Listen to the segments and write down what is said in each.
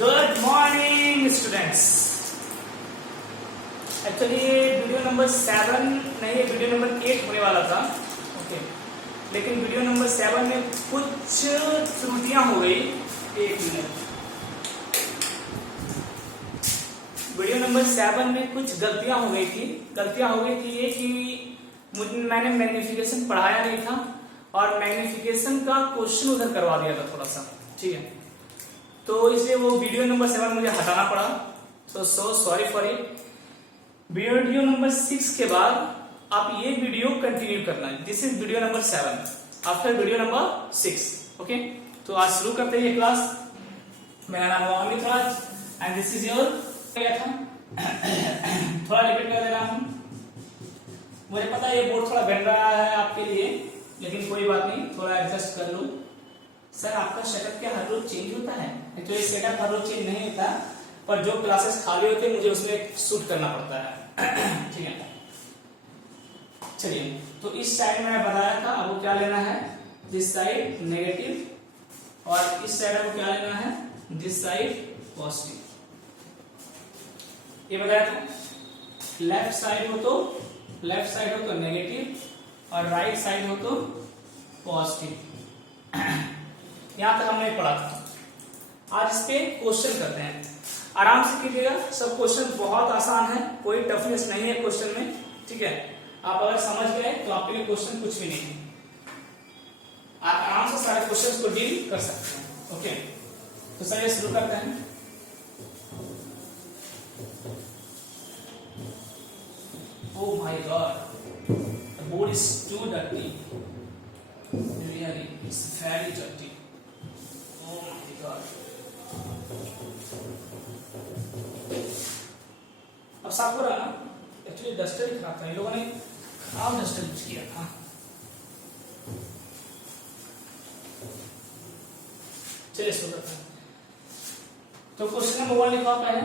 Good morning students. Actually ये video number 7 नहीं, ये वीडियो नंबर 8 होने वाला था। ओके, लेकिन वीडियो नंबर 7 में कुछ त्रुटियां हो गई। एक मिनट, वीडियो नंबर 7 में कुछ गलतियां हो गई थी। गलतियां हो गई थी ये कि मैंने मैग्निफिकेशन पढ़ाया नहीं था और मैग्निफिकेशन का क्वेश्चन उधर करवा दिया था थोड़ा सा, ठीक है। तो इसलिए वो वीडियो नंबर 7 मुझे हटाना पड़ा। So sorry for it. Video number 6 के बाद आप ये वीडियो कंटिन्यू करना है। This is video number 7 after video number 6। Okay, तो आज शुरू करते हैं ये क्लास। मेरा नाम है अमित राज एंड दिस इज योर क्या था थोड़ा रिपीट कर दे रहा हूं। मुझे पता है ये बोर्ड थोड़ा बन रहा है आपके लिए, लेकिन कोई बात नहीं, थोड़ा एडजस्ट कर लो। सर आपका सेटअप क्या हर रोज चेंज होता है? एक्चुअली सेटअप हर रोज चेंज नहीं होता, पर जो क्लासेस खाली होते हैं मुझे उसमें शूट करना पड़ता है। ठीक है, चलिए। तो इस साइड में बताया था आपको क्या लेना है, दिस साइड नेगेटिव और इस साइड आपको क्या लेना है, दिस साइड पॉजिटिव। ये बताया था। लेफ्ट साइड हो तो नेगेटिव और राइट साइड हो तो पॉजिटिव। यहां तक हमने पढ़ा था। आज इस पे क्वेश्चन करते हैं। आराम से कीजिएगा, सब क्वेश्चन बहुत आसान है, कोई टफनेस नहीं है क्वेश्चन में, ठीक है। आप अगर समझ गए तो आपके लिए क्वेश्चन कुछ भी नहीं है, आप आराम से सारे क्वेश्चन को डील कर सकते हैं। ओके, तो चलिए शुरू करते हैं। Oh my God, the board is too dirty. Really, it's very dirty. Oh my God. अब साफ हो रहा ना? एक्चुअली डस्टर ही खराब था, इन लोगों ने खराब डस्टर यूज किया था। चलिए शुरू करते हैं। तो क्वेश्चन नंबर 1 लिखा पहले।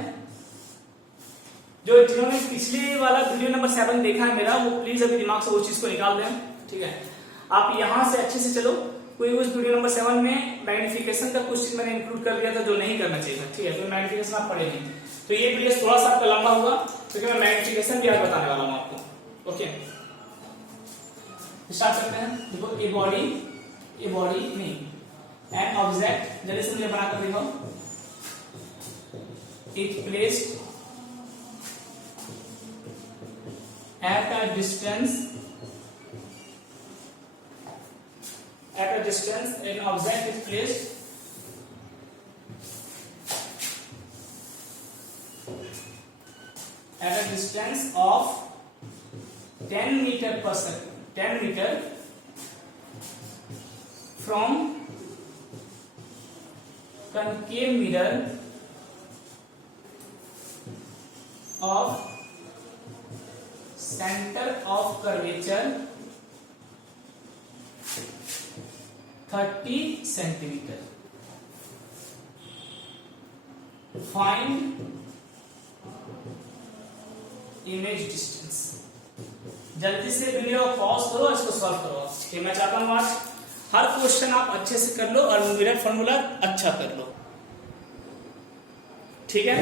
जो जिन्होंने पिछले वाला वीडियो नंबर 7 देखा है मेरा, वो प्लीज अभी दिमाग से वो चीज को निकाल दें, ठीक है। आप यहां से अच्छे से चलो। कोई उस वीडियो नंबर 7 में मैग्निफिकेशन का कुछ चीज मैंने इंक्लूड कर दिया था जो नहीं करना चाहिए था, ठीक है। तो मैग्निफिकेशन आप पढ़े नहीं, तो ये वीडियो थोड़ा सा आपका लंबा होगा क्योंकि मैं मैग्निफिकेशन भी आज बताने वाला हूं आपको। ओके, स्टार्ट करते हैं। देखो, ए बॉडी नहीं, एन ऑब्जेक्ट, जल्दी से मुझे बनाकर दिखाओ। It placed at a distance an object is placed at a distance of 10 meter per second, 10 meter from concave mirror of center of curvature 30 centimeter. Find image distance. जल्दी से video pause करो, इसको solve करो। ठीक है, मैं चाहता हूं आज हर क्वेश्चन आप अच्छे से कर लो और मिरर फॉर्मूला अच्छा कर लो, ठीक है।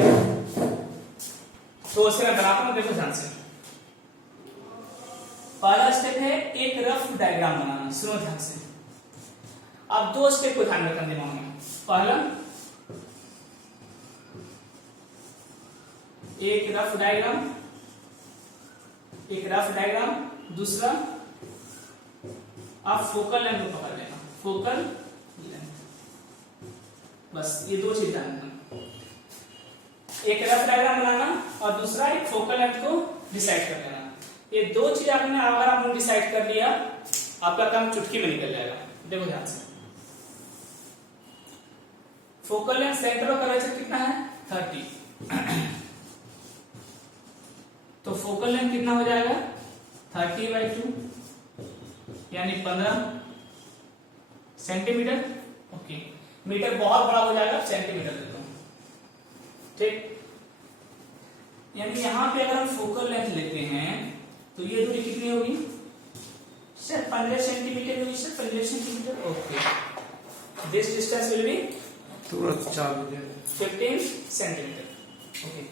तो उसे मैं बनाता हूं, देखो ध्यान से। पहला स्टेप है एक रफ डायग्राम बनाना। सुनो ध्यान से। अब 2 स्टेप को ध्यान रखना दिमाग में। पहला, एक रफ डायग्राम। दूसरा, आप फोकल लेंथ को पकड़ लेना, फोकल लेंथ। बस ये 2 चीज ध्यान रखना, एक रफ डायग्राम बनाना और दूसरा एक फोकल लेंथ को डिसाइड कर लेना। ये 2 चीज आपने अगर आपने डिसाइड कर लिया, आपका काम चुटकी में निकल जाएगा। देखो ध्यान से। Focal length centre of curvature कितना है, 30। तो फोकल लेंथ कितना हो जाएगा, 30/2 यानी 15 सेंटीमीटर। ओके, मीटर बहुत बड़ा हो जाएगा, सेंटीमीटर देता हूं, ठीक। यानी यहां पे अगर हम फोकल लेंथ लेते हैं तो ये दूरी कितनी होगी, सर 15 सेंटीमीटर होगी, sir 15 centimetre. Okay, this distance will be तुरंत चालू दे 15 सेंटीमीटर। ओके,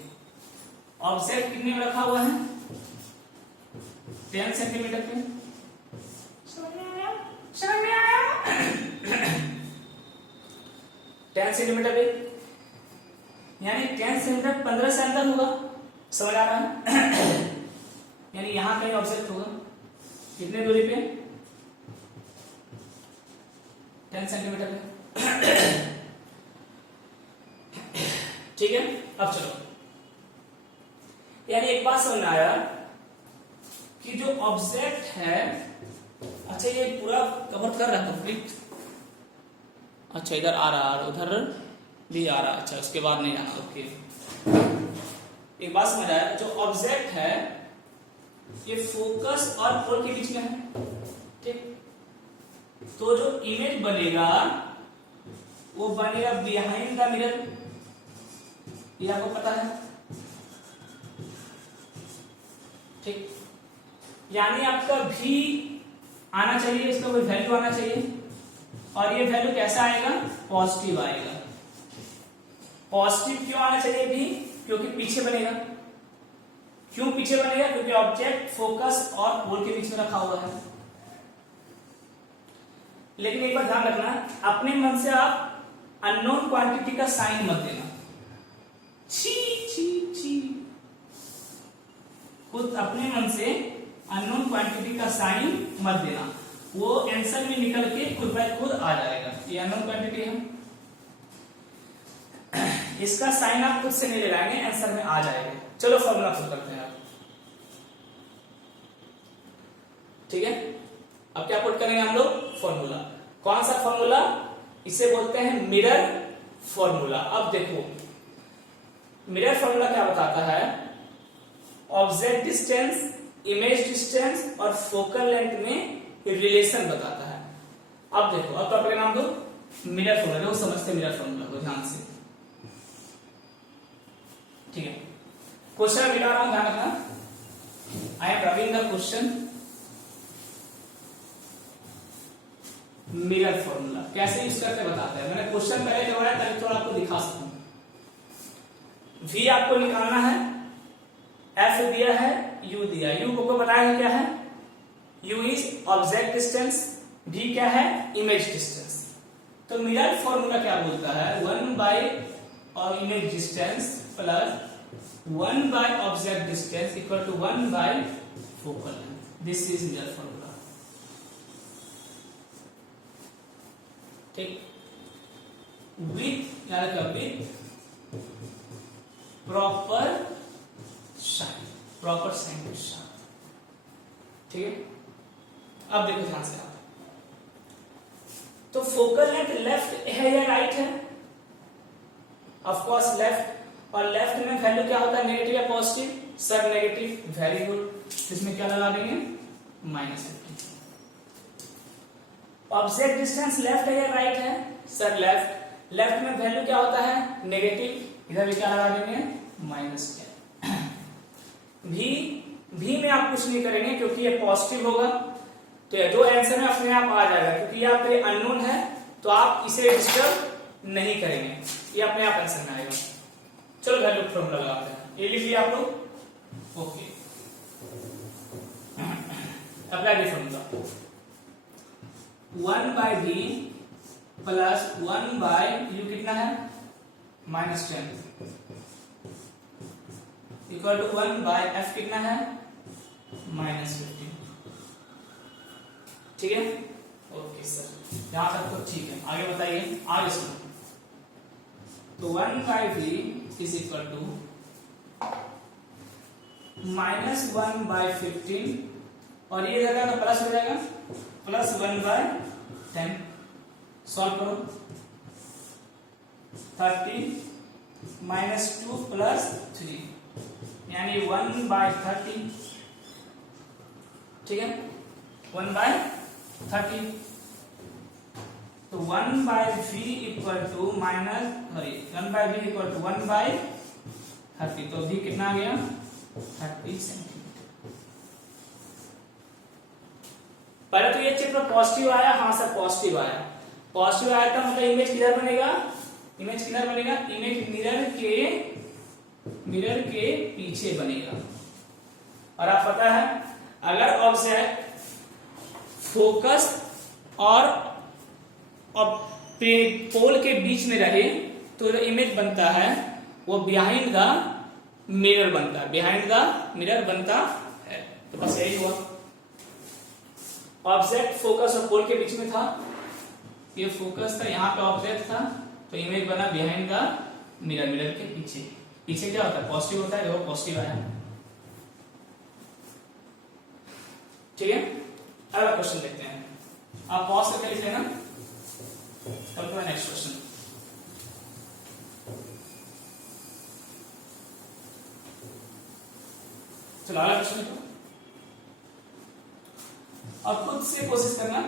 ऑब्जेक्ट कितने में रखा हुआ है? 10 सेंटीमीटर पे। समझ में आया? 10 सेंटीमीटर पे, यानी 10 सेंटीमीटर 15 से अंदर होगा। समझ आ रहा है? यानी यहां कहीं ऑब्जेक्ट होगा, कितने दूरी पे? 10 सेंटीमीटर पे। ठीक है, अब चलो, यानी एक बात समझ में आया कि जो ऑब्जेक्ट है, अच्छा ये पूरा कवर कर रहा है कंप्लीट। अच्छा इधर आ रहा है, उधर भी आ रहा है। अच्छा उसके बाद नहीं आना। ओके, एक बात समझ आया, जो ऑब्जेक्ट है ये फोकस और पोल के बीच में है। ठीक, तो जो इमेज बनेगा वो बनेगा बिहाइंड द मिरर, ये आपको पता है। ठीक, यानी आपका भी आना चाहिए, इसका कोई वैल्यू आना चाहिए, और ये वैल्यू कैसा आएगा? पॉजिटिव आएगा। पॉजिटिव क्यों आना चाहिए भी? क्योंकि पीछे बनेगा। क्यों पीछे बनेगा? क्योंकि ऑब्जेक्ट फोकस और पोल के बीच में रखा हुआ है। लेकिन एक बार ध्यान रखना, अपने मन से आप अननोन क्वांटिटी का साइन मत देना। छी छी छी, खुद अपने मन से अननोन क्वांटिटी का साइन मत देना, वो आंसर में निकल के खुद बाय खुद आ जाएगा। ये अननोन क्वांटिटी है, इसका साइन आप खुद से नहीं लगाएंगे, आंसर में आ जाएगा। चलो फॉर्मूला खुद करते हैं आप। ठीक है, अब क्या पुट करेंगे हम लोग? फॉर्मूला। कौन सा फॉर्मूला? इसे बोलते हैं मिरर फॉर्मूला। अब देखो, मिरर फॉर्मूला क्या बताता है? ऑब्जेक्ट डिस्टेंस, इमेज डिस्टेंस और फोकल लेंथ में रिलेशन बताता है। अब देखो, अब टॉपिक नाम दो मिरर फॉर्मूला। देखो समझते मिरर फॉर्मूला को ध्यान से। ठीक है, क्वेश्चन मिटा रहा हूं, ध्यान रखना। I am रविंग the question. Mirror formula कैसे यूज करते बताते हैं। मैंने क्वेश्चन पहले करवाया ताकि थोड़ा आपको दिखा सकूं। V आपको निकालना है, F दिया है, U दिया है। U को बताया क्या है? U is object distance, V क्या है? Image distance. तो मिरर फॉर्मूला क्या बोलता है? 1 बाय और image distance plus 1 by object distance equal to 1 by focal length. This is mirror formula. ठीक, विथ क्या लगा? With proper sign, proper sign के साथ। ठीक है, अब देखो ध्यान से आप, तो फोकल लेंथ लेफ्ट है या राइट है? Of course left. और लेफ्ट में वैल्यू क्या होता है? नेगेटिव या positive? Sir negative. Very good, इसमें क्या लगा देंगे? -50। ऑब्जेक्ट डिस्टेंस लेफ्ट है या राइट है? Sir left. लेफ्ट में वैल्यू क्या होता है? नेगेटिव। इधर भी क्या लगा देंगे? -10। भी में आप कुछ नहीं करेंगे क्योंकि ये पॉजिटिव होगा, तो जो आंसर में अपने आप आ जाएगा। क्योंकि ये आपके अननोन है तो आप इसे डिस्टर्ब नहीं करेंगे, ये अपने आप आंसर में आएगा। चलो वैल्यू फॉर्मूला लगाते हैं। ये लिख लिया आप लोग? Okay, apply formula. 1 by V plus 1 by U कितना है? -10 इक्वल टू 1 बाय F कितना है? -15। ठीक है, ओके सर, यहां तक तो ठीक है। आगे बताइए, आगे सुनो। तो 1 by V is equal to -1 by 15, और ये जगह तो प्लस हो जाएगा, प्लस 1 बाय 10। सॉल्व करो। 30 -2 प्लस 3 यानी 1 बाय 30। ठीक है, 1 बाय 30। तो 1 by V equal to 1 by V equal to 1 by 30। तो V कितना आ गया? 30 सेंटीमीटर। पहले तो ये चित्र पॉजिटिव आया। हाँ सर पॉजिटिव आया। पॉजिटिव आया था मतलब इमेज किधर बनेगा? इमेज किधर बनेगा, इमेज मिरर के पीछे बनेगा। और आप पता है अगर ऑब्जेक्ट फोकस और पोल के बीच में रहे तो जो इमेज बनता है वो बिहाइंड द मिरर बनता है, बिहाइंड द मिरर बनता है। तो बस यही हुआ, ऑब्जेक्ट फोकस और पोल के बीच में था, ये फोकस था, यहाँ पे ऑब्जेक्ट था, तो इमेज बना बिहाइंड द मिरर, मिरर के पीछे। पीछे क्या होता है, पॉजिटिव होता है, देखो पॉजिटिव आया। ठीक है, अगला क्वेश्चन देखते हैं, आप पॉज करके लिख लेना, नेक्स्ट क्वेश्चन। चलो अगला क्वेश्चन देखो, अब खुद से कोशिश करना,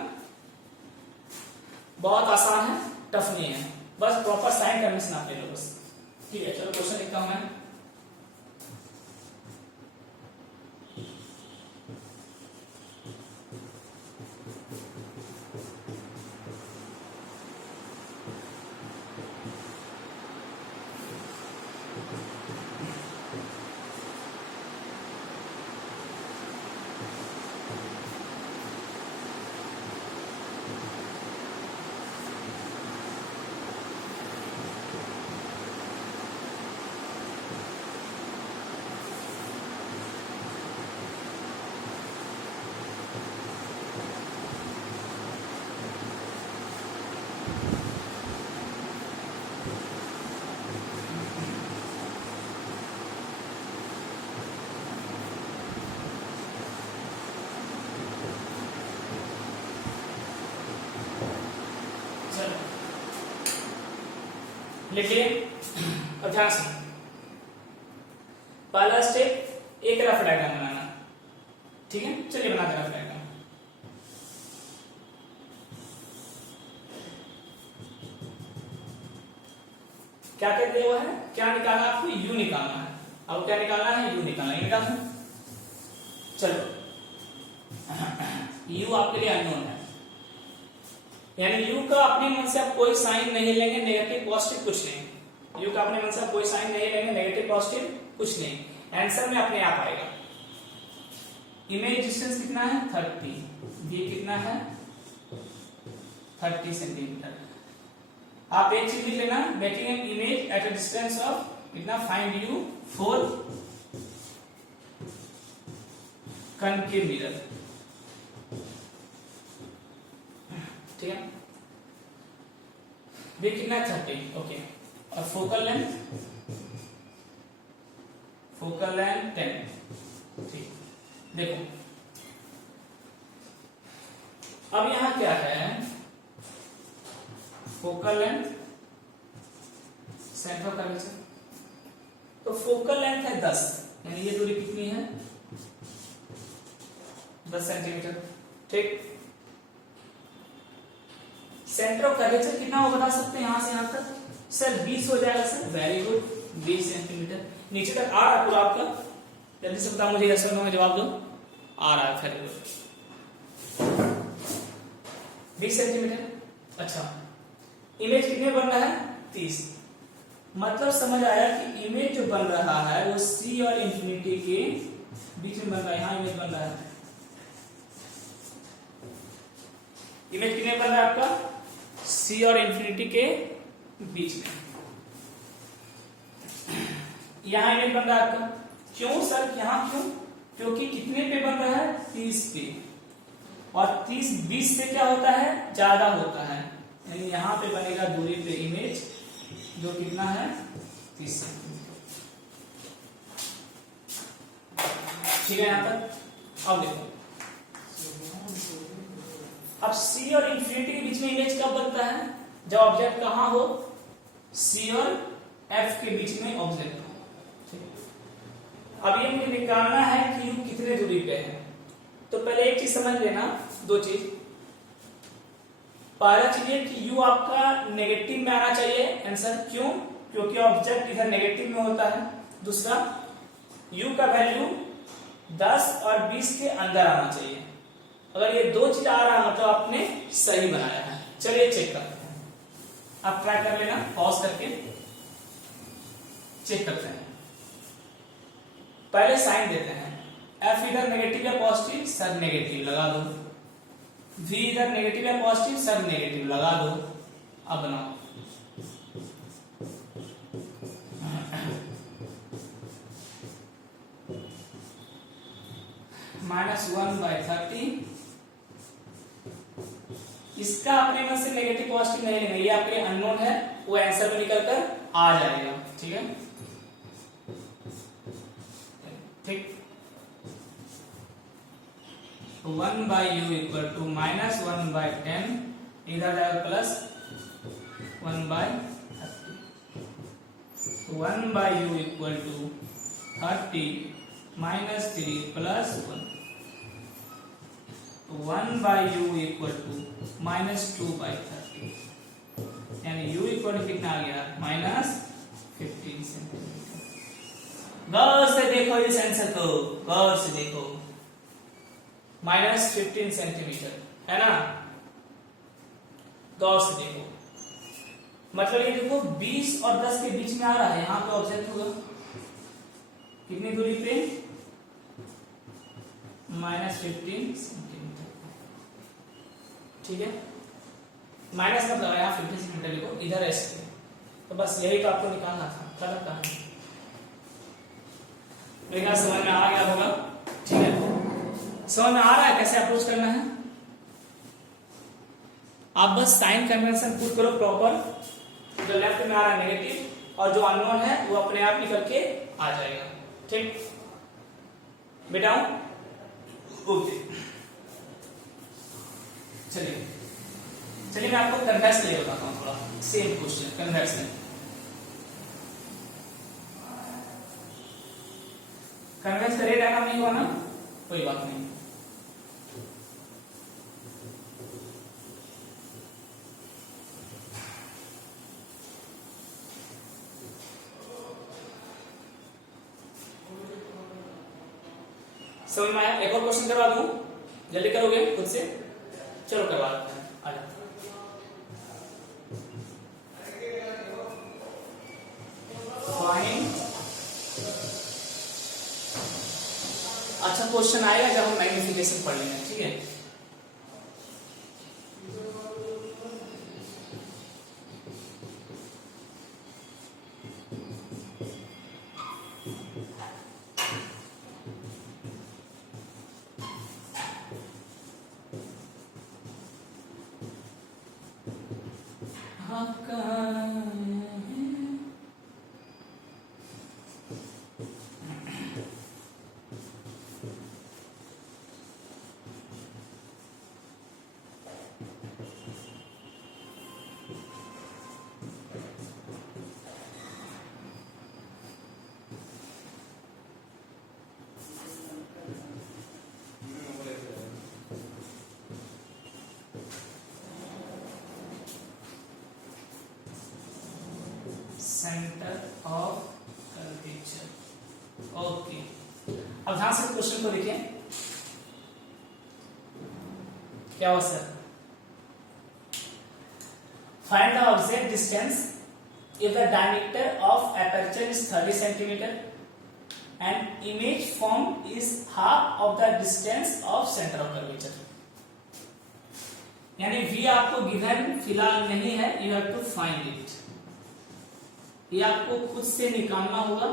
बहुत आसान है, टफ नहीं है, बस प्रॉपर साइन कन्वेंशन आप ले लो बस। ठीक है, चलो क्वेश्चन लिखता हूं मैं। लिखिए, अब ध्यान से, पहला स्टेप एक रफ डायग्राम बनाना। ठीक है, चलिए बनाते हैं रफ डायग्राम। क्या कहते हैं वो है, क्या निकालना आपको, यू निकालना है। अब क्या निकालना है, यू निकालना है, निकाल दो। चलो यू आपके लिए अननोन है, यानी यू का अपने मन से आप कोई साइन नहीं लेंगे, नेगेटिव पॉजिटिव कुछ नहीं। यू का अपने मन से आप कोई साइन नहीं लेंगे, नेगेटिव पॉजिटिव कुछ नहीं, आंसर में अपने आप आएगा। इमेज डिस्टेंस कितना है, 30, बी कितना है 30 सेंटीमीटर। आप एक चीज लिख लेना, making an image at a distance of कितना, find you for concave mirror. ठीक है, बी कितना 30, ओके। और फोकल लेंथ 10। ठीक, देखो अब यहां क्या है, focal length, centre of curvature, तो फोकल लेंथ है 10, यानी ये दूरी कितनी है 10 सेंटीमीटर। ठीक, सेंटर ऑफ कर्वेचर कितना हो बता सकते हैं, यहां से यहां तक सर 20 हो जाएगा सर, वेरी गुड, 20 सेंटीमीटर। नीचे तक आ रहा है पूरा आपका, जल्दी से बताओ मुझे, यस और नो में जवाब दो। आ रहा है, वेरी गुड, 20 सेंटीमीटर। अच्छा, इमेज कितने बन रहा है 30, मतलब समझ आया कि इमेज जो बन रहा है वो सी और इंफिनिटी के बीच में बन रहा है। यहां इमेज बन रहा है, इमेज कितने बन रहा है आपका, सी और इंफिनिटी के बीच में। यहां इमेज बन रहा है आपका, क्यों सर, यहां क्यों, क्योंकि कितने पे बन रहा है 30 पे, और 30 20 से क्या होता है, ज्यादा होता है, यानी यहां पे बनेगा दूरी पे इमेज जो कितना है 30 सेंटीमीटर। ठीक है, यहां तक। अब देखो, अब सी और इंफिनिटी के बीच में इमेज कब बनता है, जब ऑब्जेक्ट कहां हो, सी और एफ के बीच में ऑब्जेक्ट हो। अब ये मुझे निकालना है कि यू कितने दूरी पे है। तो पहले एक चीज समझ लेना, दो चीज। पहला चीज ये कि यू आपका नेगेटिव में आना चाहिए आंसर, क्यों, क्योंकि ऑब्जेक्ट इधर नेगेटिव में होता है। दूसरा, यू का वैल्यू 10 और 20 के अंदर आना चाहिए। अगर ये दो चीज आ रहा है मतलब आपने सही बनाया है। चलिए चेक करते हैं। आप ट्राई कर लेना, पॉज करके चेक करते हैं। पहले साइन देते हैं, एफ इधर नेगेटिव या पॉजिटिव, सर नेगेटिव लगा दो, वी इधर नेगेटिव या पॉजिटिव, सर नेगेटिव लगा दो। अब बनाओ, -1/30। इसका अपने मन से नेगेटिव पॉजिटिव नहीं लेंगे, ये आपके अननोन है, वो आंसर में निकल कर आ जाएगा। ठीक है, ठीक। 1/u इक्वल टू -1/10, इधर जाएगा plus 1/30। 1/u equal to 30 -3 plus 1। 1/u equal to -2/30, यानी u इक्वल टू कितना आ गया, -15 सेंटीमीटर। गौर से देखो इस आंसर को, गौर से देखो, -15 सेंटीमीटर है ना। गौर से देखो, मतलब ये देखो 20 और 10 के बीच में आ रहा है, यहां पे ऑब्जेक्ट होगा कितनी दूरी पे, -15 सेंटीमीटर। ठीक है, माइनस मतलब यहाँ 15 सेंटीमीटर लिखो, इधर एस पे, तो बस यही तो आपको निकालना था, खत्म कहानी। मेरा समझ में आ गया होगा। ठीक है, समझ में आ रहा है कैसे अप्रोच करना है। आप बस साइन कन्वेंशन पुट करो प्रॉपर, जो लेफ्ट में आ रहा है नेगेटिव और जो अननोन है वो अपने आप निकल के आ जाएगा। ठीक बेटा, ओके। चलिए मैं आपको कन्वेक्स के लिए बताता हूँ थोड़ा, सेम क्वेश्चन कन्वेक्स में। कन्वेक्स का रेट आना नहीं हुआ ना, कोई बात नहीं। समझ में आया? एक और क्वेश्चन करवा दूं, जल्दी करोगे खुद से? चलो करवा देते हैं, आ जाओ। फाइन, अच्छा क्वेश्चन आएगा जब हम मैग्निफिकेशन पढ़ लेंगे। ठीक है, सेंटर ऑफ कर्वेचर। ओके, अब ध्यान से क्वेश्चन को देखिए, क्या हुआ sir? Find the object distance if the diameter of aperture is 30 centimetre and image form is half of the distance of centre of curvature. यानी v आपको गिवन फिलहाल नहीं है, you have to find it. ये आपको खुद से निकालना होगा।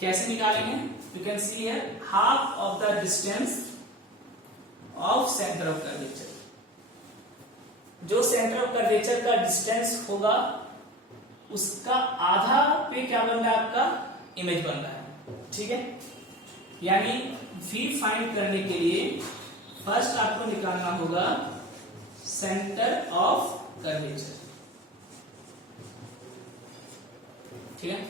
कैसे निकालेंगे? You can see here, half of the distance of centre of curvature. जो सेंटर ऑफ कर्वेचर का डिस्टेंस होगा उसका आधा पे क्या बन रहा है? आपका इमेज बन रहा है। ठीक है, यानी v फाइंड करने के लिए फर्स्ट आपको निकालना होगा सेंटर ऑफ कर्वेचर। ठीक है,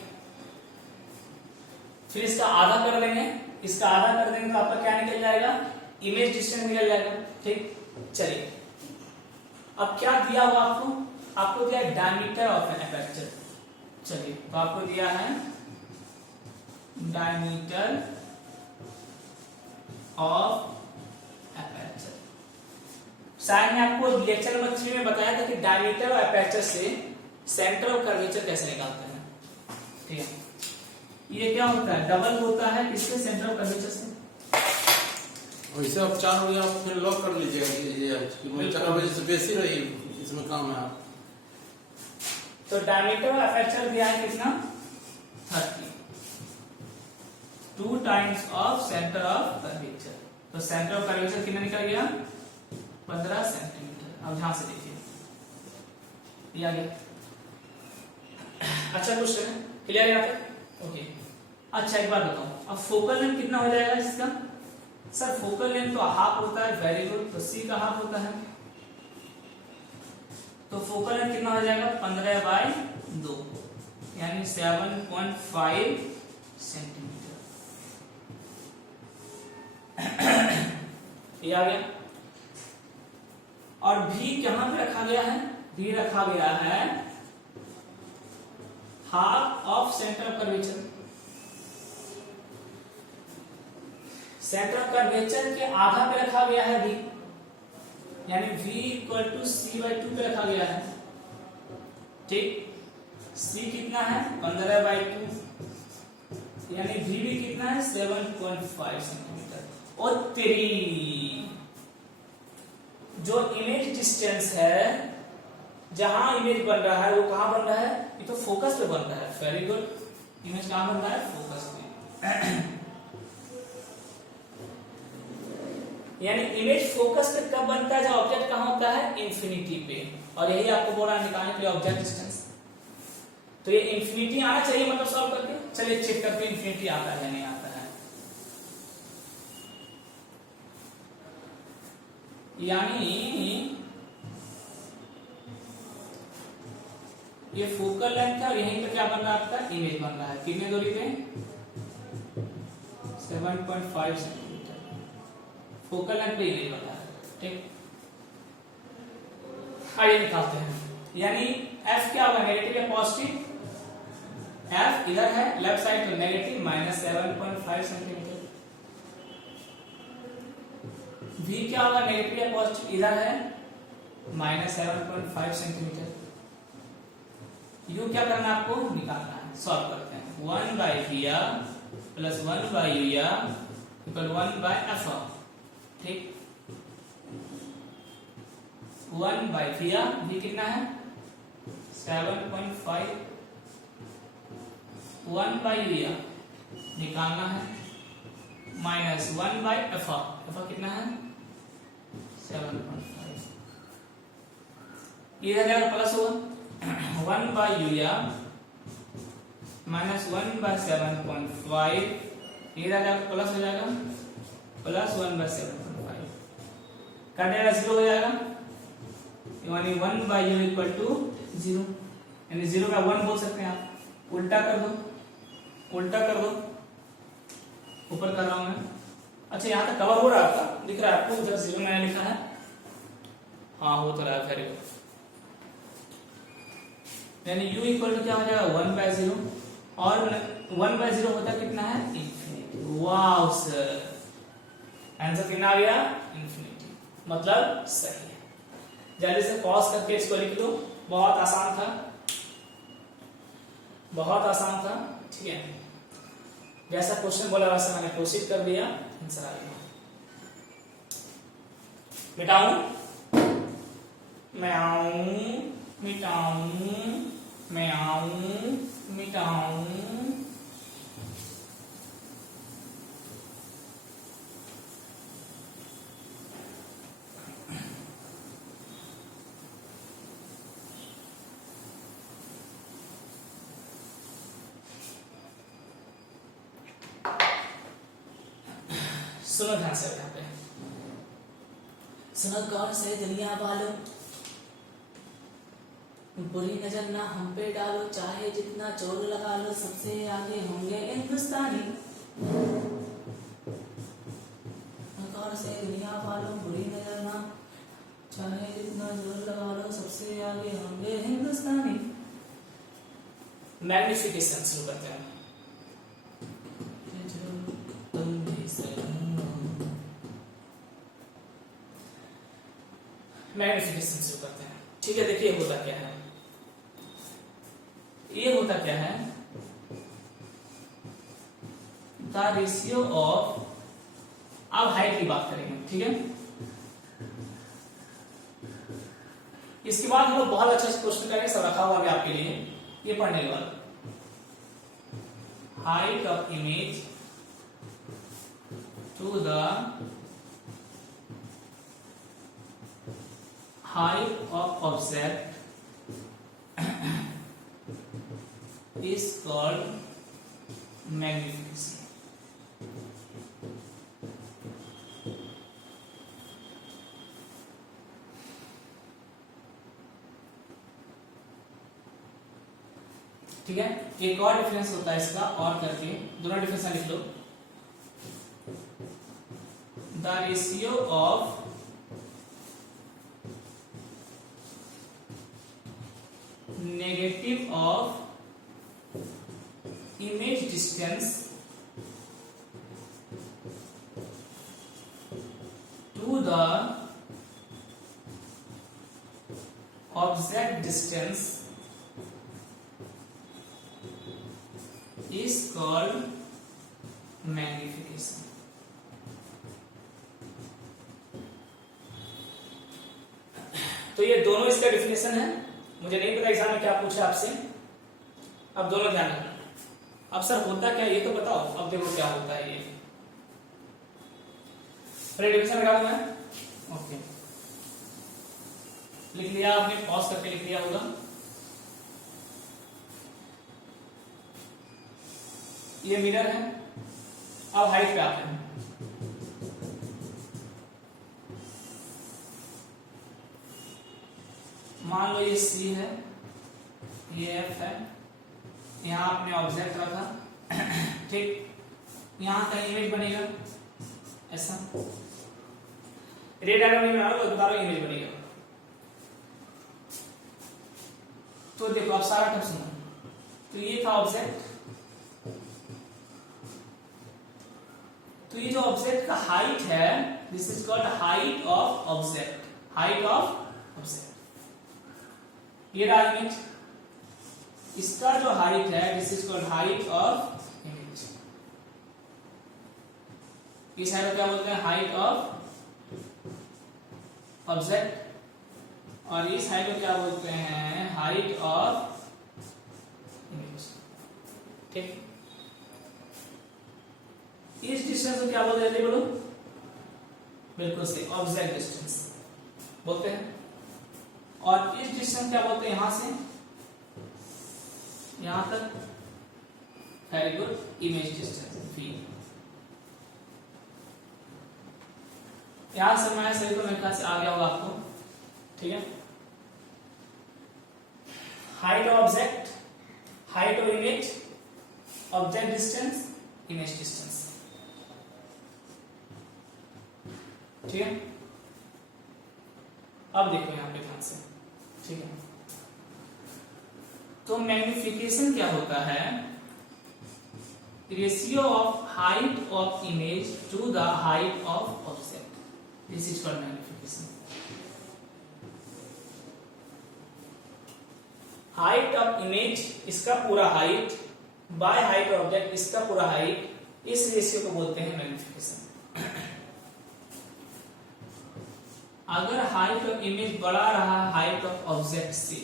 फिर इसका आधा कर लेंगे, इसका आधा कर देंगे तो आपका क्या निकल जाएगा? इमेज डिस्टेंस निकल जाएगा। ठीक, चलिए अब क्या दिया हुआ आपको? आपको दिया डायमीटर ऑफ एन एपर्चर। चलिए तो आपको दिया है डायमीटर ऑफ एपर्चर। शायद मैं आपको लेक्चर नंबर 3 में बताया था कि डायमीटर और एपर्चर से सेंटर ऑफ कर्वेचर कैसे निकालते हैं। ठीक है, ये क्या होता है, डबल होता है किसके, सेंटर ऑफ कर्वेचर से। वैसे आप 4 बजे आप फिर लॉक कर लीजिएगा, 4 बजे से बेसी रही इसमें काम है। तो डायमीटर ऑफ अपर्चर दिया है कितना, 30, 2 times of centre of curvature. तो सेंटर ऑफ कर्वेचर कितना निकल गया, 15 सेंटीमीटर। अब ध्यान से देखिए, ये आ गया। अच्छा क्वेश्चन है, क्लियर है यहाँ तक, ओके। अच्छा एक बार बताओ, अब फोकल लेंथ कितना हो जाएगा इसका, सर फोकल लेंथ तो हाफ होता है, वेरी गुड, तो सी का हाफ होता है, तो फोकल लेंथ कितना हो जाएगा, 15/2 यानी 7.5 सेंटीमीटर। ये आ गया। और भी कहां पे रखा गया है, भी रखा गया है half of centre of curvature. Centre of curvature के आधा पे रखा गया है भी, यानी v इक्वल टू c/2 पे रखा गया है। ठीक, c कितना है, 15/2 यानी v भी कितना है, 7.5 सेंटीमीटर। और तेरी जो इमेज डिस्टेंस है, जहां इमेज बन रहा है वो कहां बन रहा है, ये तो फोकस पे बन रहा है। वेरी गुड, इमेज कहां बन रहा है, फोकस पे। यानी इमेज फोकस पे कब बनता है, जब ऑब्जेक्ट कहां होता है, इंफिनिटी पे। और यही आपको बोल रहा है निकालने के लिए ऑब्जेक्ट डिस्टेंस। तो ये इंफिनिटी आना चाहिए मतलब सॉल्व करके। चलिए चेक करते हैं इंफिनिटी आता है नहीं आता है। यानी ये फोकल लेंथ है और यहीं पे क्या बन रहा है आपका, इमेज बन रहा है। कितने दूरी पे, 7.5 सेंटीमीटर फोकल लेंथ पे इमेज बन रहा है। ठीक, आइए निकालते हैं। यानी f क्या होगा, नेगेटिव या पॉजिटिव, f इधर है लेफ्ट साइड तो नेगेटिव -7.5 सेंटीमीटर। v क्या होगा, नेगेटिव या पॉजिटिव, इधर है -7.5 सेंटीमीटर। u क्या करना है, आपको निकालना है। सॉल्व करते हैं, 1/v plus 1/u equal 1/f। ठीक, 1/v भी कितना है, 7.5, 1/u निकालना है, माइनस 1/f, f कितना है, 7.5। इधर जाकर प्लस होगा, 1/u माइनस 1/7.5, इधर जाकर प्लस हो जाएगा, प्लस 1/7.5 कर देगा, 0 हो जाएगा। यानी 1/u इक्वल टू 0, यानी 0 का 1 बोल सकते हैं आप। उल्टा कर दो, उल्टा कर दो, ऊपर कर रहा हूं मैं। अच्छा यहाँ तक कवर हो रहा था, दिख रहा है आपको, उधर 0 मैंने लिखा है, हाँ हो तो रहा है, वेरी गुड। यानी u इक्वल टू क्या हो जाएगा, 1/0, और 1/0 होता कितना है, इंफिनिटी। वाओ सर, आंसर कितना आ गया, इंफिनिटी, मतलब सही है। जल्दी से पॉज करके इसको लिख लो, बहुत आसान था, बहुत आसान था। ठीक है, जैसा क्वेश्चन बोला वैसा मैंने कोशिश कर दिया, आंसर आ गया। मिटाऊं, मैं आऊं, मिटाऊं, मैं आऊं, मिटाऊं, सुनो ध्यान से, यहाँ पे सुनो गौर से दुनिया वालों, बुरी नजर ना हम पे डालो, चाहे जितना जोर लगा लो, सबसे आगे होंगे हिंदुस्तानी। गौर से दुनिया वालों, बुरी नजर ना, चाहे जितना जोर लगा लो, सबसे आगे होंगे हिंदुस्तानी। मैग्निफिकेशन शुरू करते हैं। मैग्निफिकेशन शुरू करते हैं। ठीक है, देखिए होता क्या है, ये होता क्या है, द रेशियो ऑफ, अब हाइट की बात करेंगे, ठीक है। इसके बाद हम लोग बहुत अच्छा से क्वेश्चन करेंगे, सब रखा हुआ है आपके लिए, ये पढ़ने के बाद, height of image to the height of object is called magnification. ठीक है, एक और डिफरेंस होता है इसका, और करके दोनों डिफरेंस लिख लो। The ratio of negative of image distance to the object distance is called magnification. तो ये दोनों इसका डिफिनेशन है। मुझे नहीं पता एग्जाम में क्या पूछा आपसे, अब दोनों ध्यान रखना। अब सर होता क्या ये तो बताओ, अब देखो क्या होता है ये। डिफिनेशन लगा दूं मैं, ओके, लिख लिया आपने, पॉज करके लिख लिया होगा। ये मिरर है, अब हाइट पे आते हैं। मान लो ये C है, ये F है, यहां आपने ऑब्जेक्ट रखा, ठीक, यहां का इमेज बनेगा ऐसा, रे डायग्राम नहीं बना रहा, बता रहा हूं इमेज बनेगा। तो देखो आप सारा टर्म सुनो, तो ये था ऑब्जेक्ट, तो ये जो ऑब्जेक्ट का हाइट है, this is called height of object, height of object. ये रहा इमेज, इसका जो हाइट है this is called height of image. इस हाइट को क्या बोलते हैं, हाइट ऑफ ऑब्जेक्ट, और इस हाइट को क्या बोलते हैं, हाइट ऑफ इमेज, ठीक। इस डिस्टेंस को क्या बोलते हैं, बोलो, बिल्कुल सही, ऑब्जेक्ट डिस्टेंस बोलते हैं। और इस डिस्टेंस क्या बोलते हैं, यहां से यहां तक, very good, image distance V। यहां से मैं सही तो मेरे ख्याल से आ गया होगा आपको, ठीक है। Height of object, height of image, object distance, image distance, ठीक है। अब देखो यहां पे ध्यान से, ठीक है। तो मैग्निफिकेशन क्या होता है, ratio of height of image to the height of object, this is called magnification. Height of image इसका पूरा height by height of object इसका पूरा हाइट, इस रेशियो को बोलते हैं मैग्निफिकेशन। अगर हाइट ऑफ इमेज बड़ा रहा हाइट ऑफ ऑब्जेक्ट से,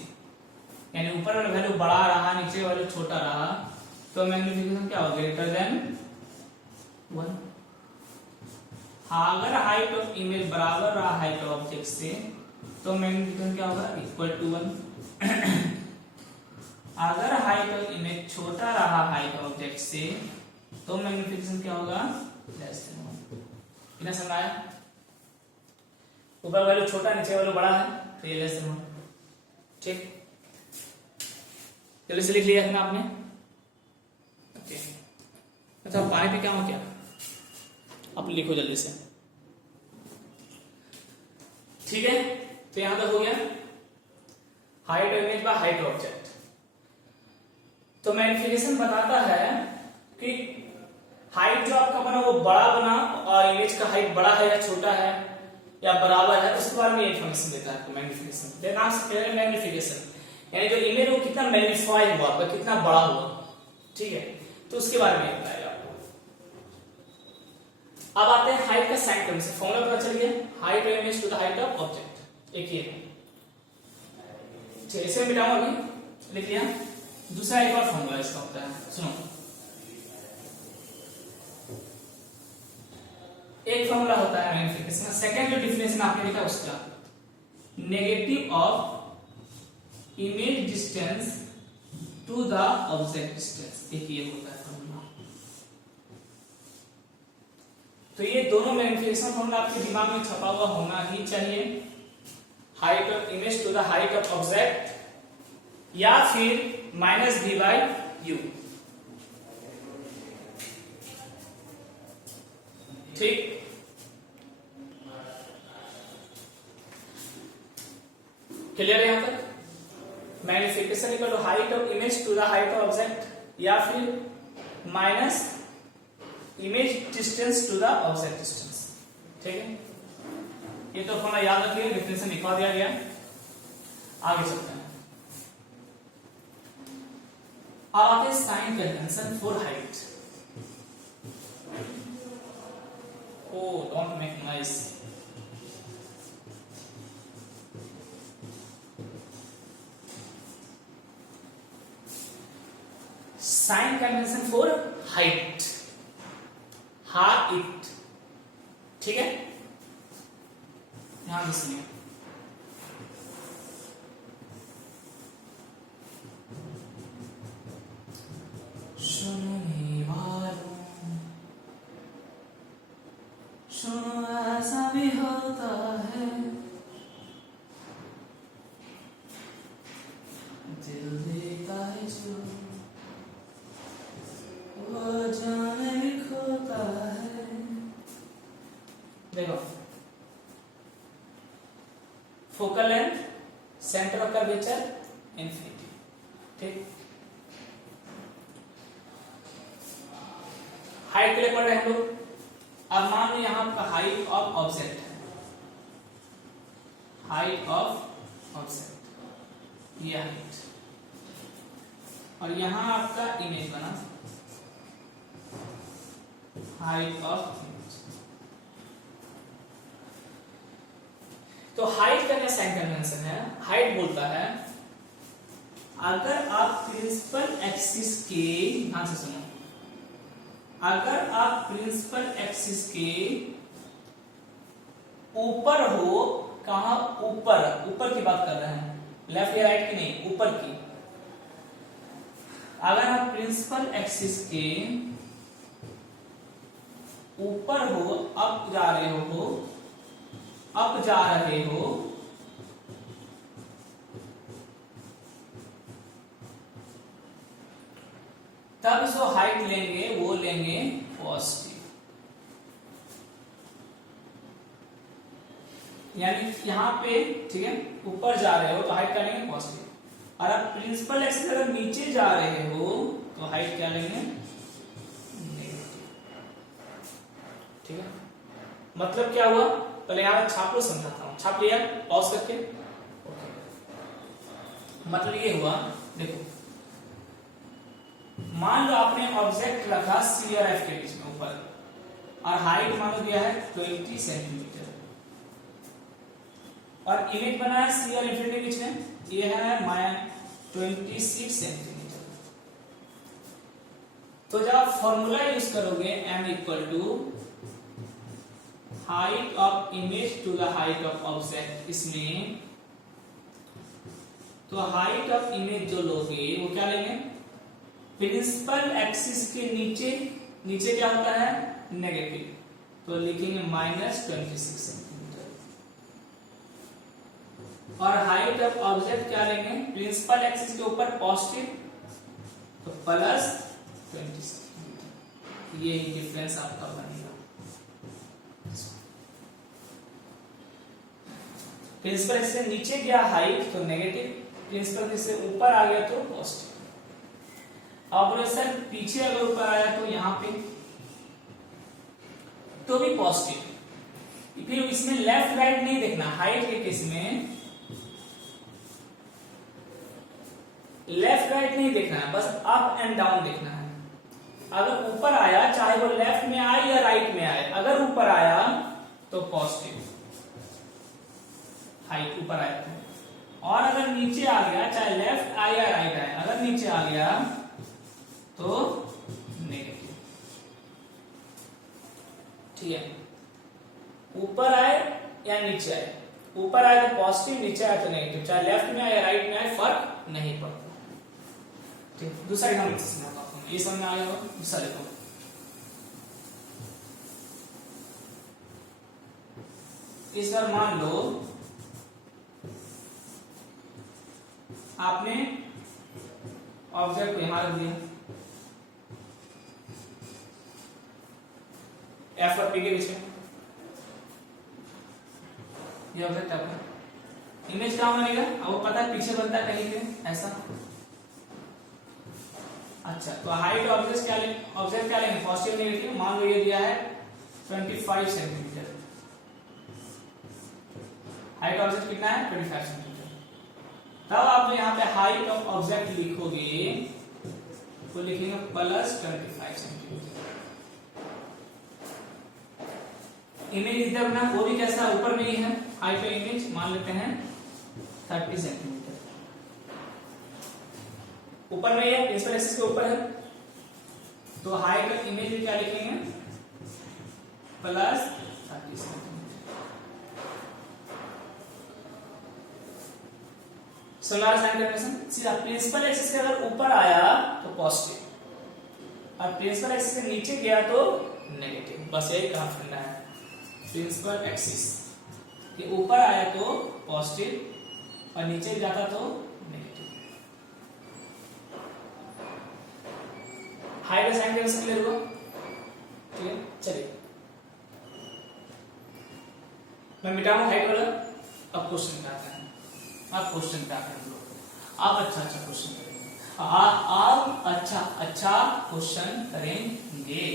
यानी ऊपर वाला वैल्यू बड़ा रहा, नीचे वाला छोटा रहा, तो मैग्निफिकेशन क्या होगा, ग्रेटर देन 1। अगर हाइट ऑफ इमेज बराबर रहा हाइट ऑफ ऑब्जेक्ट से, तो मैग्निफिकेशन क्या होगा, इक्वल टू 1। अगर हाइट ऑफ इमेज छोटा रहा हाइट ऑफ ऑब्जेक्ट से, तो मैग्निफिकेशन क्या होगा, लेस देन 1। बिना समझाया, ऊपर वाले छोटा नीचे वाले बड़ा है, तो ये लेस देन 1, ठीक। जल्दी से लिख लिया है ना आपने, ओके। अच्छा पानी पे क्या हो, क्या आप लिखो जल्दी से, ठीक है। तो यहां तक हो गया height of image by height of object. तो मैग्निफिकेशन बताता है कि हाइट जो आपका बना वो बड़ा बना, और इमेज का हाइट बड़ा है या छोटा है या बराबर है, उसके बारे में इंफॉर्मेशन देता है मैग्निफिकेशन। नाम से मैग्निफिकेशन, यानी जो इमेज वो कितना मैग्नीफाई हुआ, आपका कितना बड़ा हुआ, ठीक है। तो उसके बारे में बताएगा आपको। अब आते हैं हाइट का साइन करने से, फॉर्मूला पता चल गया, height of image to the height of object, एक ये है। चलिए इसे मिटाऊं, अभी लिख लिया। दूसरा एक और फॉर्मूला इसका होता है, सुनो। एक फॉर्मूला होता है मैग्निफिकेशन का, सेकंड जो डिफिनेशन आपने लिखा उसका, negative of image distance to the object distance, एक ये होता है फॉर्मूला। तो ये दोनों मैग्निफिकेशन फॉर्मूला आपके दिमाग में छपा हुआ होना ही चाहिए। Height of image to the height of object, या फिर माइनस v बाय u, ठीक। क्लियर है यहां तक? Magnification equal to height of image to the height of object, या फिर minus image distance to the object distance, ठीक है। ये तो फॉर्मूला याद रखिए, डिफिनेशन लिखवा दिया गया। आगे चलते हैं। अब आते हैं sign convention for height. Oh, don't make noise. Sign convention for height, height, ठीक है। ध्यान से सुनिए। सुनने वालों, सुनो ऐसा भी होता है, दिल देता है जो वो जाने भी खोता है। देखो, focal length, centre of curvature, infinity, ठीक। हाइट के लिए पढ़ रहे हैं हम लोग। अब मान लो यहां आपका हाइट ऑफ ऑब्जेक्ट है, हाइट ऑफ ऑब्जेक्ट, ये हाइट, और यहां आपका इमेज बना, हाइट ऑफ इमेज। तो हाइट का क्या साइन कन्वेंशन है? हाइट बोलता है अगर आप प्रिंसिपल एक्सिस के, ध्यान से सुनो, अगर आप प्रिंसिपल एक्सिस के ऊपर हो, कहा ऊपर, ऊपर की बात कर रहे हैं, लेफ्ट या राइट की नहीं, ऊपर की। अगर आप प्रिंसिपल एक्सिस के ऊपर हो, अप जा रहे हो, अप जा रहे हो, तब जो हाइट लेंगे वो लेंगे पॉजिटिव, यानी यहां पे, ठीक है, ऊपर जा रहे हो तो हाइट क्या लेंगे? पॉजिटिव। और आप प्रिंसिपल एक्सिस अगर नीचे जा रहे हो तो हाइट क्या लेंगे? नेगेटिव, ठीक है। मतलब क्या हुआ? पहले यहां छाप लो, समझाता हूं। छाप लिया पॉज करके, ओके। मतलब ये हुआ, देखो, मान लो आपने ऑब्जेक्ट रखा सी और एफ के बीच में ऊपर, और हाइट मान लो दिया है 20 सेंटीमीटर, और इमेज बना है सी और इन्फिनिटी के बीच में, ये है -26 सेंटीमीटर। तो जब आप फॉर्मूला यूज करोगे m equal to height of image to the height of object, इसमें तो हाइट ऑफ इमेज जो लोगे वो क्या लेंगे? प्रिंसिपल एक्सिस के नीचे, नीचे क्या होता है? नेगेटिव, तो लिखेंगे -26 सेंटीमीटर। और हाइट ऑफ ऑब्जेक्ट क्या लेंगे? प्रिंसिपल एक्सिस के ऊपर पॉजिटिव, तो +20 सेंटीमीटर। ये ही डिफरेंस आपका बनेगा। प्रिंसिपल एक्सिस से नीचे गया हाइट तो नेगेटिव, प्रिंसिपल एक्सिस से ऊपर आ गया तो पॉजिटिव। अब सर पीछे अगर ऊपर आया तो यहां पे तो भी पॉजिटिव। फिर इसमें लेफ्ट राइट नहीं देखना, हाइट के केस में लेफ्ट राइट नहीं देखना है, बस अप एंड डाउन देखना है। अगर ऊपर आया, चाहे वो लेफ्ट में आए या राइट में आए, अगर ऊपर आया तो पॉजिटिव, हाइट ऊपर आया तो, और अगर नीचे आ गया, चाहे लेफ्ट आए या राइट आए, अगर नीचे आ गया तो नेगेटिव। ठीक है, ऊपर आए या नीचे आए, ऊपर आए तो पॉजिटिव, नीचे आए तो नेगेटिव, चाहे लेफ्ट में आए या राइट में आए फर्क नहीं पड़ता। ठीक, दूसरा एग्जाम्पल समझाता हूं, ये समझ में आया होगा। दूसरा देखो, इस बार मान लो आपने ऑब्जेक्ट को यहां रख दिया, एफ और पी के बीच में, ये ऑब्जेक्ट आपका इमेज कहां बनेगा, अब वो पता है पीछे बनता है कहीं पे ऐसा। अच्छा, तो हाइट ऑब्जेक्ट क्या लेंगे, पॉजिटिव नेगेटिव, मान लो ये दिया है 25 सेंटीमीटर, हाइट ऑब्जेक्ट कितना है 25 सेंटीमीटर। तब आप यहाँ पे हाइट ऑफ ऑब्जेक्ट लिखोगे तो लिखेंगे प्लस 25 सेंटीमीटर। इमेज इधर ना, वो भी कैसा ऊपर में ही है, हाइट ऑफ इमेज मान लेते हैं 30 सेंटीमीटर, ऊपर में है, प्रिंसिपल एक्सिस के ऊपर है, तो हाइट ऑफ इमेज में क्या लिखेंगे plus 30 centimetre. Solar sign convention, सीधा प्रिंसिपल एक्सिस के अगर ऊपर आया तो पॉजिटिव और प्रिंसिपल एक्सिस से नीचे गया तो नेगेटिव, बस यही काम करना है। प्रिंसिपल एक्सिस के ऊपर आया तो पॉजिटिव और नीचे जाता तो negative. Height sign convention clear हुआ? ठीक है, चलिए मैं मिटाऊं हाइट वाला, अब क्वेश्चन क्या आता है, आप क्वेश्चन क्या करेंगे, आप अच्छा क्वेश्चन करेंगे, आप अच्छा क्वेश्चन करेंगे।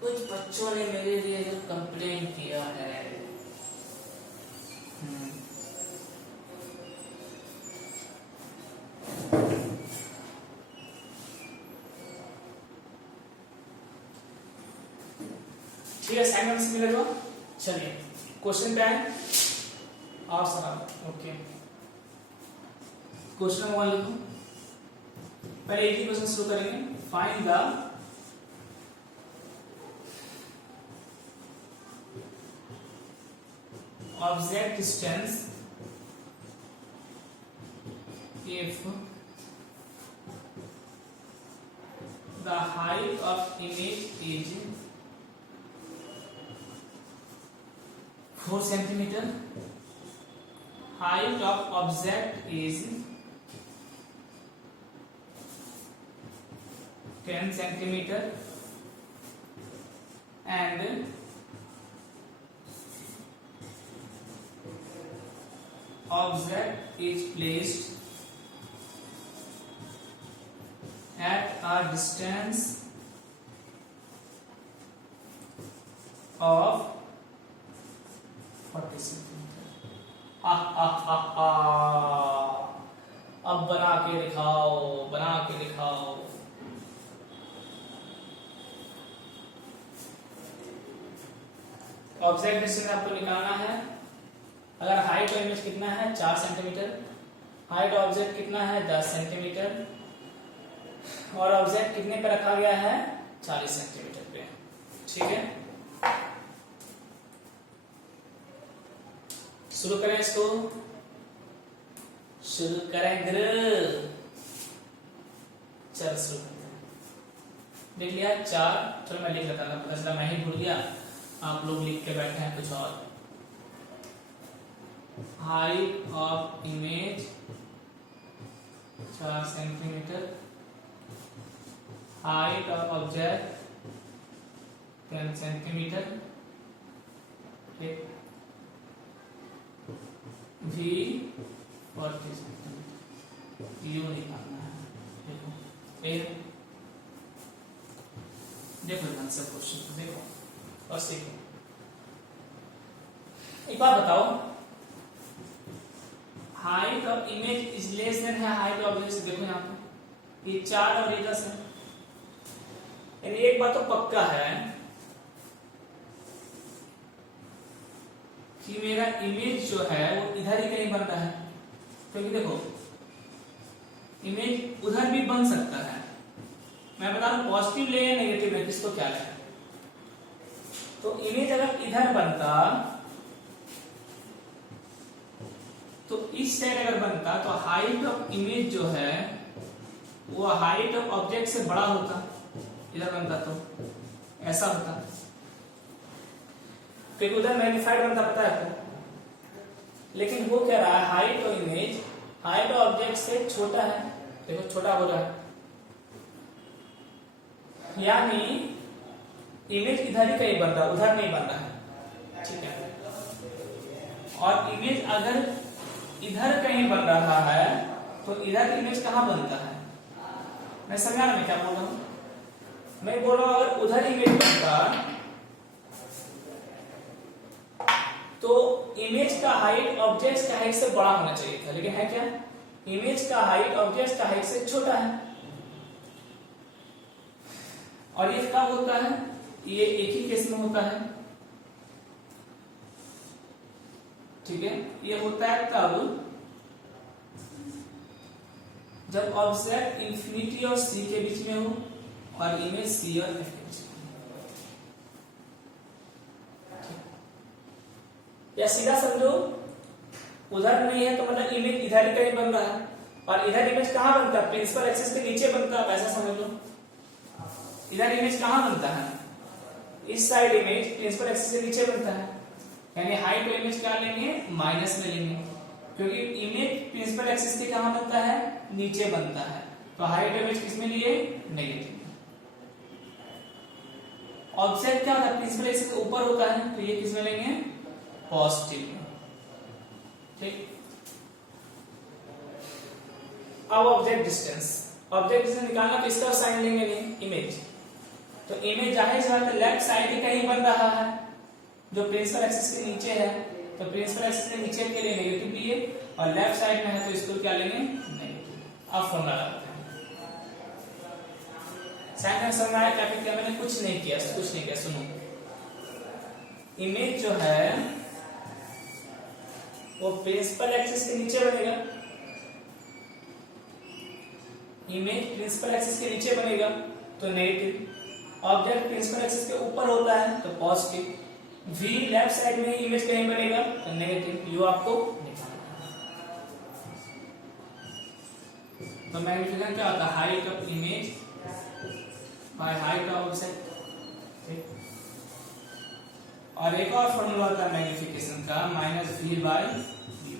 कुछ बच्चों ने मेरे लिए जो कंप्लेंट किया है, ठीक है, साइन से मिलेगा। चलिए क्वेश्चन पे आए और सवाल। ओके, क्वेश्चन नंबर 1 लिखो, पहले एक ही क्वेश्चन शुरू करेंगे। Find the object distance if the height of image is 4 centimeter, height of object is 10 centimeter and object is placed at a distance of 40 centimetre. अब बना के दिखाओ। ऑब्जेक्ट डिस्टेंस आपको निकालना है। अगर हाइट ऑफ इमेज कितना है 4 सेंटीमीटर, हाइट ऑब्जेक्ट कितना है 10 सेंटीमीटर और ऑब्जेक्ट कितने पे रखा गया है 40 सेंटीमीटर पे। ठीक है, शुरू करें इसको, शुरू करें चल शुरू करते हैं। देख लिया 4, चलो मैं लिख लेता था, फैसला मैं ही भूल गया, आप लोग लिख के बैठे हैं कुछ और। Height of image 4 centimetre, height of object 10 centimetre, ठीक, भी 40 सेंटीमीटर, यू निकालना है। देखो क्लियर, देखो ध्यान से क्वेश्चन देखो और सीखो। एक बात बताओ, height of image is less than है हाइट ऑफ ऑब्जेक्ट। देखो यहाँ पे ये 4 और ये 10 है, यानी एक बात तो पक्का है कि मेरा इमेज जो है वो इधर ही कहीं बन रहा है, क्योंकि देखो इमेज उधर भी बन सकता है। मैं बता रहा हूं पॉजिटिव ले या नेगेटिव ले, किसको क्या ले। तो इमेज अगर इधर बनता तो इस साइड अगर बनता तो हाइट ऑफ इमेज जो है वो हाइट ऑफ ऑब्जेक्ट से बड़ा होता, इधर बनता तो ऐसा होता, क्योंकि उधर मैग्नीफाइड बनता, पता है आपको। लेकिन वो कह रहा है height of image height of object से छोटा है, देखो छोटा हो रहा है, यानी इमेज इधर ही कहीं बन रहा है, उधर नहीं बन रहा है, ठीक है। और इमेज अगर इधर कहीं बन रहा है तो इधर इमेज कहां बनता है, मैं समझा ना मैं क्या बोल रहा हूं। मैं बोल रहा हूं अगर उधर इमेज बनता तो इमेज का हाइट ऑब्जेक्ट का हाइट से बड़ा होना चाहिए था, लेकिन है क्या, इमेज का हाइट ऑब्जेक्ट का हाइट से छोटा है। और ये कब होता है, ये एक ही केस में होता है, ठीक है। ये होता है तब जब ऑब्जेक्ट इंफिनिटी और सी के बीच में हो और इमेज सी और एफ के बीच में। या सीधा समझो उधर नहीं है तो मतलब इमेज इधर ही कहीं बन रहा है, और इधर इमेज कहां बनता है, प्रिंसिपल एक्सिस के नीचे बनता है, ऐसा समझ लो। इधर इमेज कहां बनता है, इस साइड इमेज प्रिंसिपल एक्सिस के नीचे बनता है, यानी हाइट ऑफ इमेज क्या लेंगे, माइनस में लेंगे, क्योंकि इमेज प्रिंसिपल एक्सिस के कहां बनता है, नीचे बनता है। तो हाइट ऑफ इमेज किसमें लिए, नेगेटिव। ऑब्जेक्ट क्या होता है, प्रिंसिपल एक्सिस के ऊपर होता है, तो ये किसमें लेंगे, पॉजिटिव में, ठीक। अब ऑब्जेक्ट डिस्टेंस, ऑब्जेक्ट डिस्टेंस निकालना तो इसका साइन लेंगे नहीं, इमेज। तो इमेज जाहिर सी बात है लेफ्ट साइड ही कहीं बन रहा है जो प्रिंसिपल एक्सिस के नीचे है, तो प्रिंसिपल एक्सिस के नीचे के लिए नेगेटिव लिए, और लेफ्ट साइड में है तो इसको क्या लेंगे, नेगेटिव। अब फॉर्मूला लगाते हैं। साइन में समझ आया क्या, क्या मैंने कुछ नहीं किया, कुछ नहीं किया, सुनो। इमेज जो है वो प्रिंसिपल एक्सिस के नीचे बनेगा, इमेज प्रिंसिपल एक्सिस के नीचे बनेगा तो नेगेटिव, ऑब्जेक्ट प्रिंसिपल एक्सिस के ऊपर होता है तो पॉजिटिव, v लेफ्ट साइड में इमेज कहीं बनेगा तो नेगेटिव, यू आपको निकालना है। तो मैग्नीफिकेशन क्या होता है, height of image by height of object, ठीक। और एक और फॉर्मूला होता है मैग्नीफिकेशन का, माइनस v बाय u।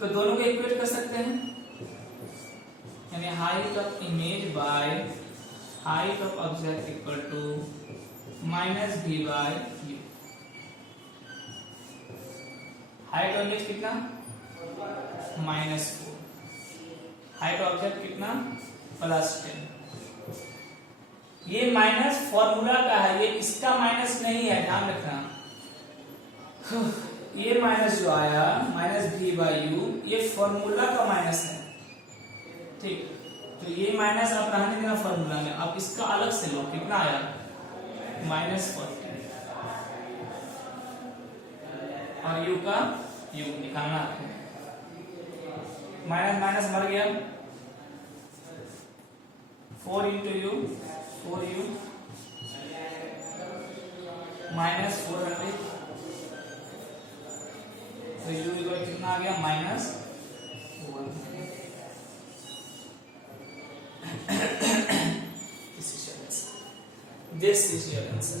तो दोनों को इक्वेट कर सकते हैं, यानी height of image by height of object equal to minus v by u। Height of image कितना, -4, हाइट ऑफ ऑब्जेक्ट कितना, +10। ये माइनस फॉर्मूला का है, ये इसका माइनस नहीं है, ध्यान रखना। ये माइनस जो आया -v/u ये फॉर्मूला का माइनस है, ठीक। तो ये माइनस आप रहने देना फॉर्मूला में, आप इसका अलग से लो, कितना आया, -40, और u का u निकालना है, माइनस माइनस मर गया, 4 into u 4u -400, तो u इक्वल कितना आ गया, -1। This is your answer.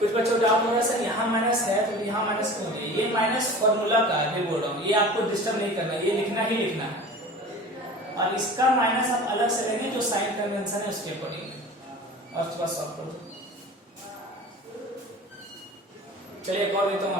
कुछ बच्चों डाउट हो रहा है सर यहाँ माइनस है तो यहाँ माइनस क्यों है, ये माइनस फॉर्मूला का है, मैं बोल रहा हूँ, ये आपको डिस्टर्ब नहीं करना, ये लिखना ही लिखना है, और इसका माइनस आप अलग से लेंगे जो साइन कन्वेंशन है उसके अकॉर्डिंग, और थोड़ा सॉल्व करो। चलिए एक और देता हूँ।